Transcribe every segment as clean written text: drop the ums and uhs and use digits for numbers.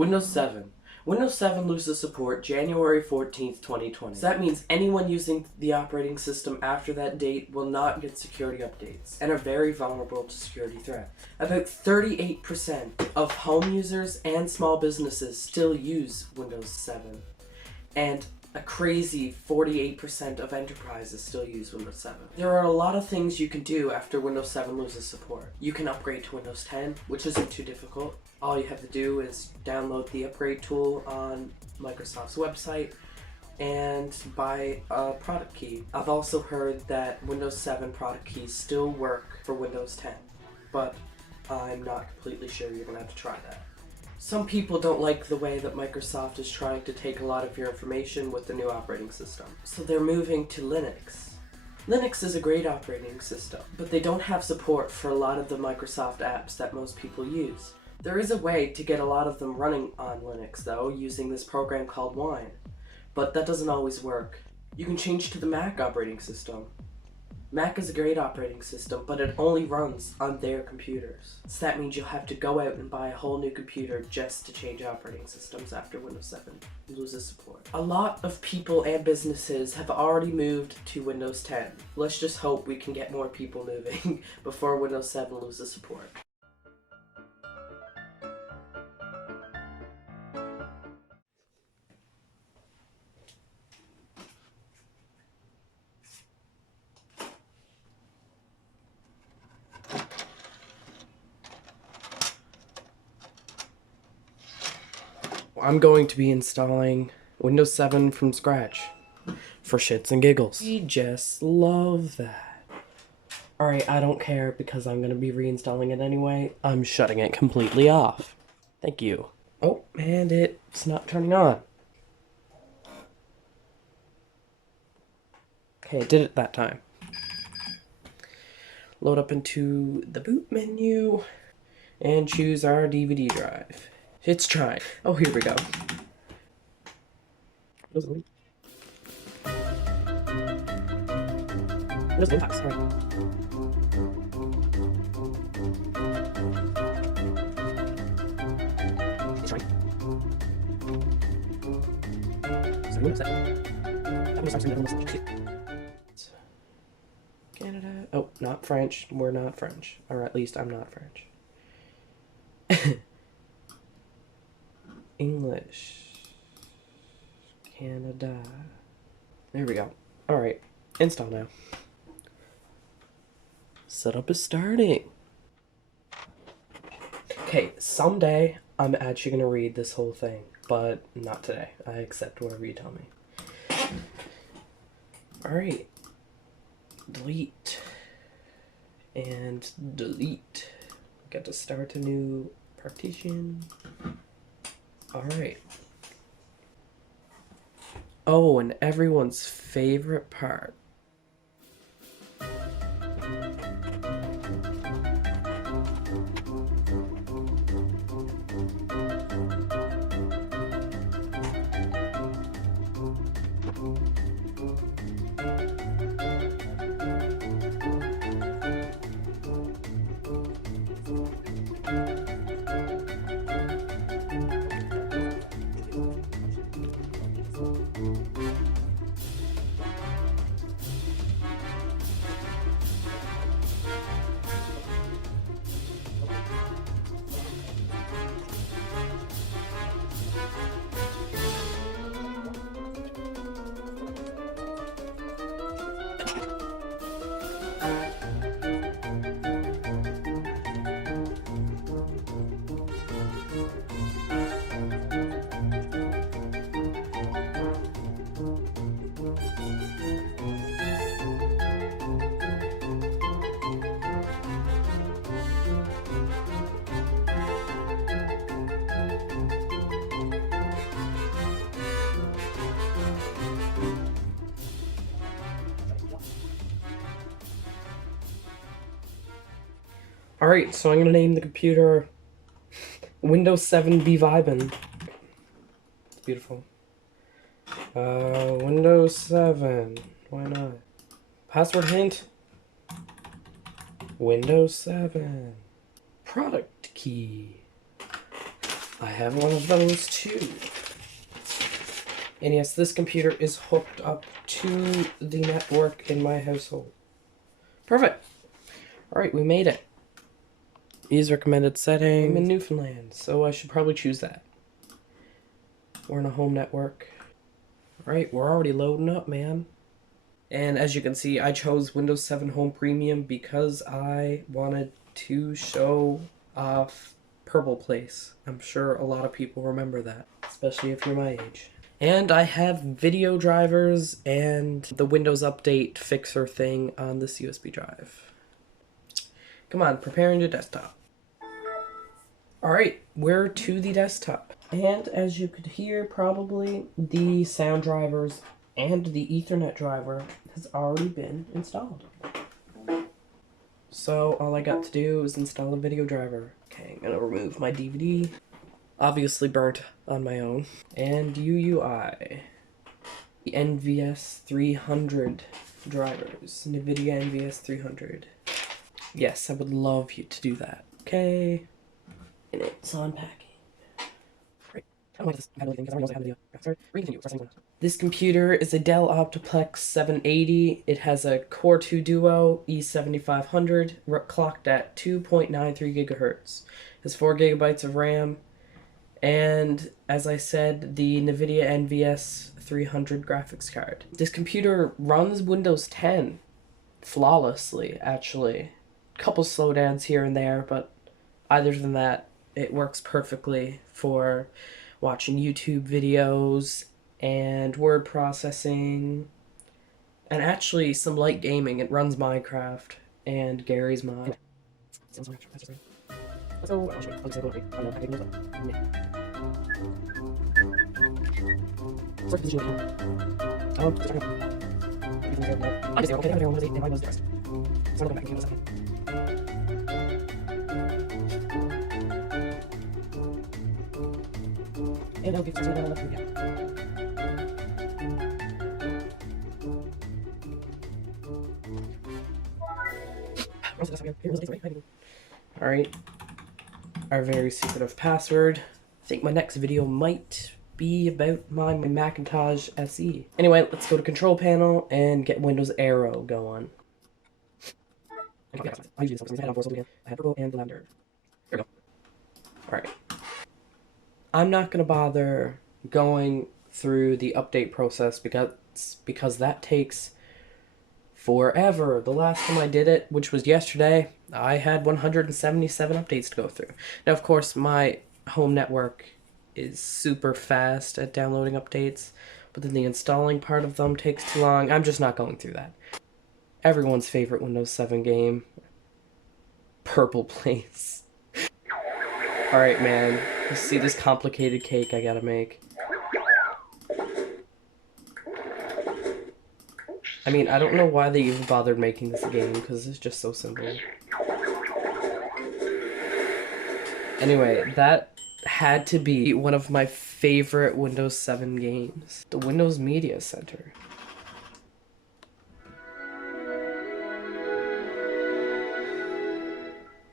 Windows 7. Windows 7 loses support January 14th, 2020. So that means anyone using the operating system after that date will not get security updates and are very vulnerable to security threat. About 38% of home users and small businesses still use Windows 7. And a crazy 48% of enterprises still use Windows 7. There are a lot of things you can do after Windows 7 loses support. You can upgrade to Windows 10, which isn't too difficult. All you have to do is download the upgrade tool on Microsoft's website and buy a product key. I've also heard that Windows 7 product keys still work for Windows 10, but I'm not completely sure. You're gonna have to try that. Some people don't like the way that Microsoft is trying to take a lot of your information with the new operating system. So they're moving to Linux. Linux is a great operating system, but they don't have support for a lot of the Microsoft apps that most people use. There is a way to get a lot of them running on Linux though, using this program called Wine. But that doesn't always work. You can change to the Mac operating system. Mac is a great operating system, but it only runs on their computers. So that means you'll have to go out and buy a whole new computer just to change operating systems after Windows 7 loses support. A lot of people and businesses have already moved to Windows 10. Let's just hope we can get more people moving before Windows 7 loses support. I'm going to be installing Windows 7 from scratch for shits and giggles. We just love that. Alright, I don't care because I'm going to be reinstalling it anyway. I'm shutting it completely off. Thank you. Oh, and it's not turning on. Okay, it did it that time. Load up into the boot menu and choose our DVD drive. It's trying. Oh, here we go. Sorry. Canada. Oh, not French. We're not French. Or at least I'm not French. English. Canada. There we go. Alright. Install now. Setup is starting. Okay, someday I'm actually gonna read this whole thing, but not today. I accept whatever you tell me. Alright. Delete. And delete. Got to start a new partition. Alright. Oh, and everyone's favorite part. Alright, so I'm gonna name the computer Windows 7 Be Vibin'. It's beautiful. Windows 7. Why not? Password hint. Windows 7. Product key. I have one of those too. And yes, this computer is hooked up to the network in my household. Perfect. Alright, we made it. Use recommended settings. I'm in Newfoundland, so I should probably choose that. We're in a home network. Alright, we're already loading up, man. And as you can see, I chose Windows 7 Home Premium because I wanted to show off Purple Place. I'm sure a lot of people remember that, especially if you're my age. And I have video drivers and the Windows Update fixer thing on this USB drive. Come on, preparing the desktop. Alright, we're to the desktop. And as you could hear, probably the sound drivers and the Ethernet driver has already been installed. So all I got to do is install a video driver. Okay, I'm gonna remove my DVD. Obviously burnt on my own. And UUI. The NVS 300 drivers. NVIDIA NVS 300. Yes, I would love you to do that. Okay. And it's unpacking. Great. I don't like this compatibility thing because I already know I have a video. Sorry. Continue. This computer is a Dell Optiplex 780. It has a Core 2 Duo E7500 clocked at 2.93 gigahertz. It has 4 gigabytes of RAM. And as I said, the NVIDIA NVS 300 graphics card. This computer runs Windows 10 flawlessly, actually. Couple slowdowns here and there, but other than that, it works perfectly for watching YouTube videos and word processing, and actually some light gaming. It runs Minecraft and Gary's mod. Alright, our very secretive password. I think my next video might be about my Macintosh SE. Anyway, let's go to Control Panel and get Windows Arrow going. I usually do this again. I have purple and lavender. There we go. Alright. I'm not gonna bother going through the update process because that takes forever. The last time I did it, which was yesterday, I had 177 updates to go through. Now, of course, my home network is super fast at downloading updates, but then the installing part of them takes too long. I'm just not going through that. Everyone's favorite Windows 7 game, Purple Place. Alright, man. You see this complicated cake I gotta make. I mean, I don't know why they even bothered making this game, because it's just so simple. Anyway, that had to be one of my favorite Windows 7 games. The Windows Media Center.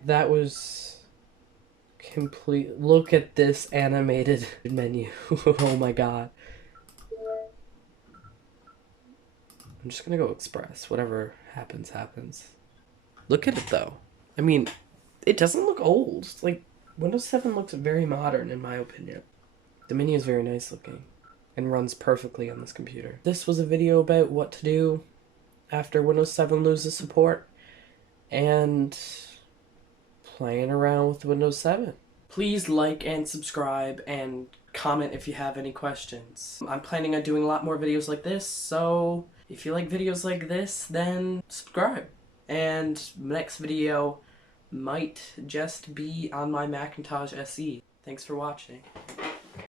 That was complete. Look at this animated menu. Oh my god. I'm just gonna go Express. Whatever happens, happens. Look at it though. I mean, it doesn't look old. Like, Windows 7 looks very modern in my opinion. The menu is very nice looking and runs perfectly on this computer. This was a video about what to do after Windows 7 loses support and playing around with Windows 7. Please like and subscribe and comment if you have any questions. I'm planning on doing a lot more videos like this, so if you like videos like this, then subscribe. And next video might just be on my Macintosh SE. Thanks for watching.